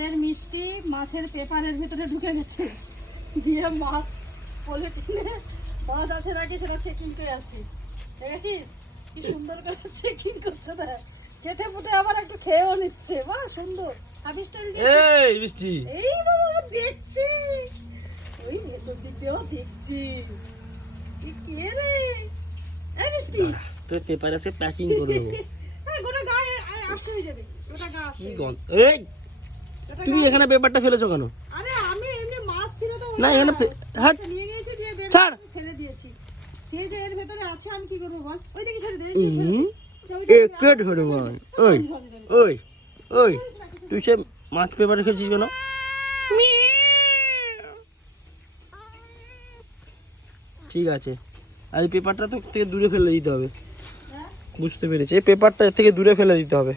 আমাদের মিষ্টি মাছের পেপারের ভিতরে ঢুকে গেছে, দিয়ে মাছ পলিথিনে মাছ আছে নাকি সেটা চেকিং করে আছে। দেখেছিস কি সুন্দর করে চেকিং করছে, না চেটে পুটে আবার একটু খেয়েও নিচ্ছে। বাহ সুন্দর। এই মিষ্টি, এই বাবা দেখছি, ওই ভেতর দিক দিয়েও দেখছি। কি কে রে? এই মিষ্টি, তোর পেপার আছে প্যাকিং করে দেবো। গোটা গায়ে আসতে হয়ে যাবে, গোটা গা আসতে। কি গন্ধ! এই তুমি এখানে পেপারটা ফেলেছো কেন? আরে আমি এমনি মাছ ছিল তো না এখানে হাট নিয়ে গেছি, দিয়ে বের ছাড়। করে ফেলে দিয়েছি। সেই যে এর ভেতরে আছে, আমি কি করবো বল? ওই দিকে ছেড়ে দে। একে ধরে মান। ওই ওই ওই তুই সে মাছ পেপারে খেয়েছিস কেন? ঠিক আছে, আর এই পেপারটা তো থেকে দূরে ফেলে দিতে হবে। বুঝতে পেরেছি, এই পেপারটা এর থেকে দূরে ফেলে দিতে হবে।